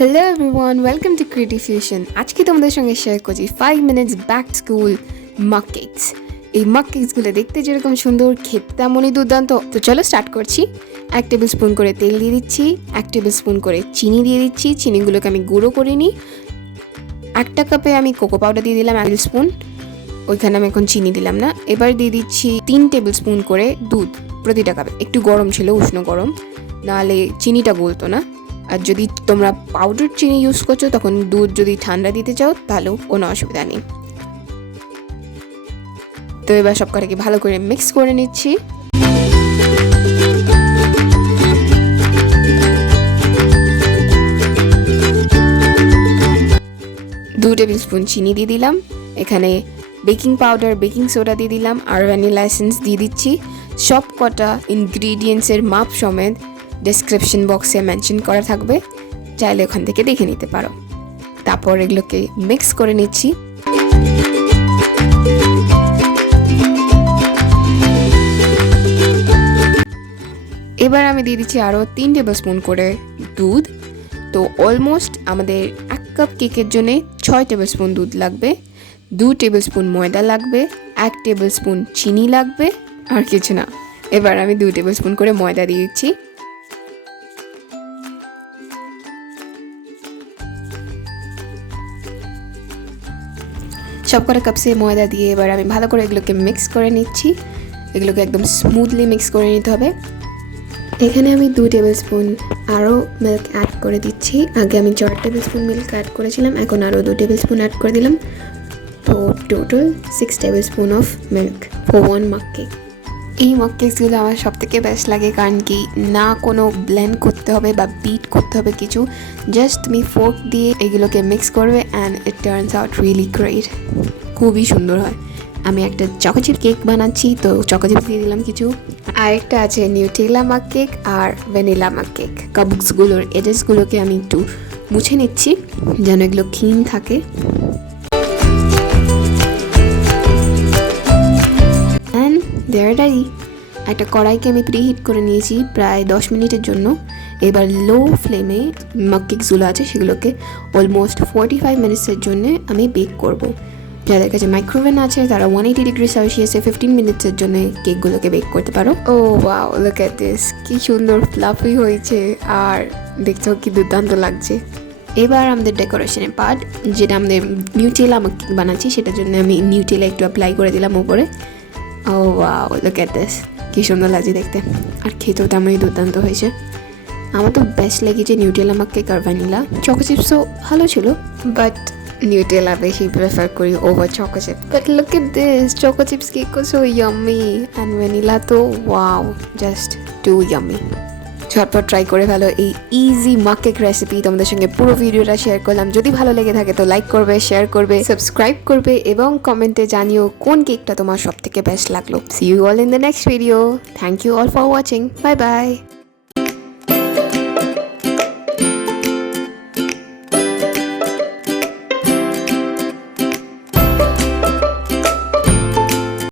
Hello everyone, welcome to Creative Fusion. আজকে তোমাদের সঙ্গে শেয়ার করছি 5 minutes back to school mug cakes. এই mug cakes গুলো দেখতে যেরকম সুন্দর, খেতে তেমনই দুর্দান্ত। তো চলো স্টার্ট করছি। 1 টেবিল স্পুন করে তেল দিয়ে দিচ্ছি, 1 টেবিল স্পুন করে চিনি দিয়ে দিচ্ছি। চিনিগুলোকে আমি গুঁড়ো করে নিই। 1 কাপে আমি কোকো পাউডার দিয়ে দিলাম 1 টেবিল স্পুন। ওইখানে আমি এখন চিনি দিলাম না। এবার দিয়ে দিচ্ছি 3 টেবিল স্পুন করে দুধ প্রতিটা কাপে। একটু গরম ছিল, উষ্ণ গরম, নাহলে চিনিটা গলতো না। আর যদি তোমরা পাউডার চিনি ইউজ করছো তখন দুধ যদি ঠান্ডা দিতে চাও তাহলেও কোনো অসুবিধা নেই। তো এবার সব কটাকে ভালো করে মিক্স করে নিচ্ছি। দু টেবিল স্পুন চিনি দিয়ে দিলাম। এখানে বেকিং পাউডার, বেকিং সোডা দিয়ে দিলাম আর ভ্যানিলা এসেন্স দিয়ে দিচ্ছি। সব কটা ইনগ্রিডিয়েন্টসের মাপ সমেত ডেসক্রিপশন বক্সে মেনশন করা থাকবে, চাইলে ওখান থেকে দেখে নিতে পারো। তারপর এগুলোকে মিক্স করে নিচ্ছি। এবার আমি দিয়ে দিচ্ছি আরও 3 টেবিল স্পুন করে দুধ। তো অলমোস্ট আমাদের 1 কাপ কেকের জন্যে 6 টেবিল স্পুন দুধ লাগবে, 2 টেবিল স্পুন ময়দা লাগবে, 1 টেবিল স্পুন চিনি লাগবে, আর কিছু না। এবার আমি 2 টেবিল স্পুন করে ময়দা দিয়ে দিচ্ছি। সব কটা কাপসে ময়দা দিয়ে এবার আমি ভালো করে এগুলোকে মিক্স করে নিচ্ছি। এগুলোকে একদম স্মুথলি মিক্স করে নিতে হবে। এখানে আমি 2 টেবিল স্পুন আরও মিল্ক অ্যাড করে দিচ্ছি। আগে আমি 4 টেবিল স্পুন মিল্ক অ্যাড করেছিলাম, এখন আরও 2 টেবিল স্পুন অ্যাড করে দিলাম। তো total 6 table spoon of milk for 1 মাগ কেক। এই মগ কেকসগুলো আমার সব থেকে বেস্ট লাগে, কারণ কি না কোনো ব্লেন্ড করতে হবে বা বিট করতে হবে কিছু, জাস্ট তুমি ফোর্ক দিয়ে এগুলোকে মিক্স করবে and it turns out really great. খুবই সুন্দর হয়। আমি একটা চকো চিপ কেক বানাচ্ছি, তো চকো চিপ দিয়ে দিলাম কিছু। আরেকটা আছে নিউটেলা মাগ কেক আর ভ্যানিলা মাগ কেক। কাপগুলোর এডেসগুলোকে আমি একটু মুছে নিচ্ছি যেন এগুলো ক্লিন থাকে। রেডি। একটা কড়াইকে আমি প্রিহিট করে নিয়েছি প্রায় 10 মিনিটের জন্য। এবার লো ফ্লেমে মাগ কেকসগুলো আছে সেগুলোকে অলমোস্ট 45 মিনিটসের জন্য আমি বেক করব। যাদের কাছে মাইক্রোওভেন আছে তারা 180 ডিগ্রি সেলসিয়াসে 15 মিনিটসের জন্য কেকগুলোকে বেক করতে পারো। ও ওয়াও, লুক এট দিস, কি সুন্দর ফ্লাফি হয়েছে আর দেখতেও কি দুর্দান্ত লাগছে। এবার আমাদের ডেকোরেশনের পার্ট, যেটা আমাদের নিউটেলা মাগ কেক বানাচ্ছি সেটার জন্য আমি নিউটেলা একটু অ্যাপ্লাই করে দিলাম উপরে। ও ওয়াও, লুক এট দিস, কি সুন্দর লাগছে দেখতে, আর খেতেও তেমনই দুর্দান্ত হয়েছে। আমার তো বেস্ট লেগেছে নিউটেলা মাগ কেক আর ভ্যানিলা। চকো চিপসও ভালো ছিল, বাট নিউটেলা বেশি প্রেফার করি over choco chip. But look at this, choco chips cake so yummy and vanilla তো ওয়াও, জাস্ট টু ইয়াম্মি। ঝটপট ট্রাই করে ফেলো এই ইজি মাগ কেক রেসিপি। তোমাদের সঙ্গে পুরো ভিডিওটা শেয়ার করলাম। যদি ভালো লেগে থাকে তো লাইক করবে, শেয়ার করবে, সাবস্ক্রাইব করবে এবং কমেন্টে জানিও কোন কেকটা তোমার সব থেকে বেস্ট লাগলো। See you all in the next video. Thank you all for watching. Bye by.